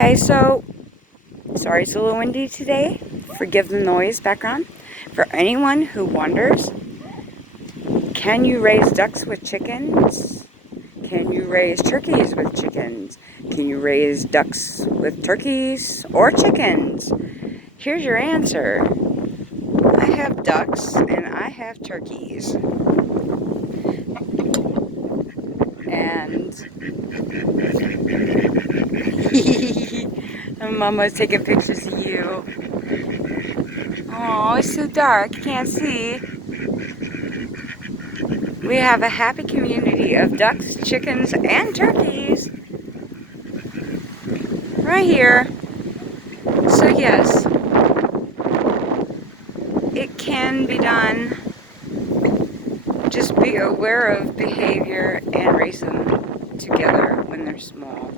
Okay, so sorry it's a little windy today. Forgive the noise background. For anyone who wonders, can you raise ducks with chickens? Can you raise turkeys with chickens? Can you raise ducks with turkeys or chickens? Here's your answer. I have ducks and I have turkeys. And Mama's taking pictures of you. Oh, it's so dark, you can't see. We have a happy community of ducks, chickens, and turkeys right here. So yes, it can be done. Just be aware of behavior and raise them together when they're small.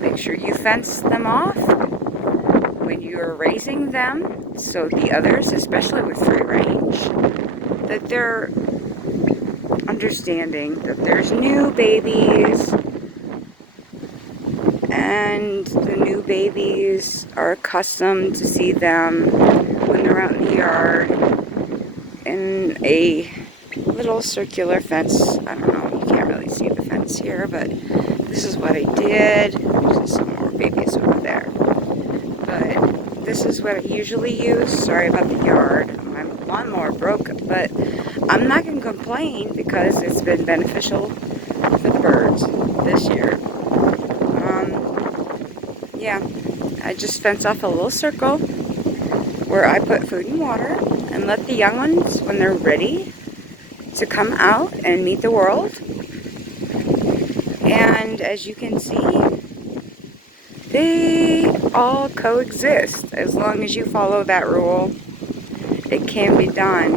Make sure you fence them off when you're raising them, so the others, especially with free range, that they're understanding that there's new babies, and the new babies are accustomed to see them when they're out in the yard in a little circular fence. I don't know, you can't really see the fence here, but this is what I did. There's some more babies over there. But this is what I usually use. Sorry about the yard. My lawnmower broke, but I'm not going to complain because it's been beneficial for the birds this year. Yeah, I just fence off a little circle where I put food and water and let the young ones, when they're ready to come out and meet the world. And as you can see, they all coexist as long as you follow that rule. It can be done.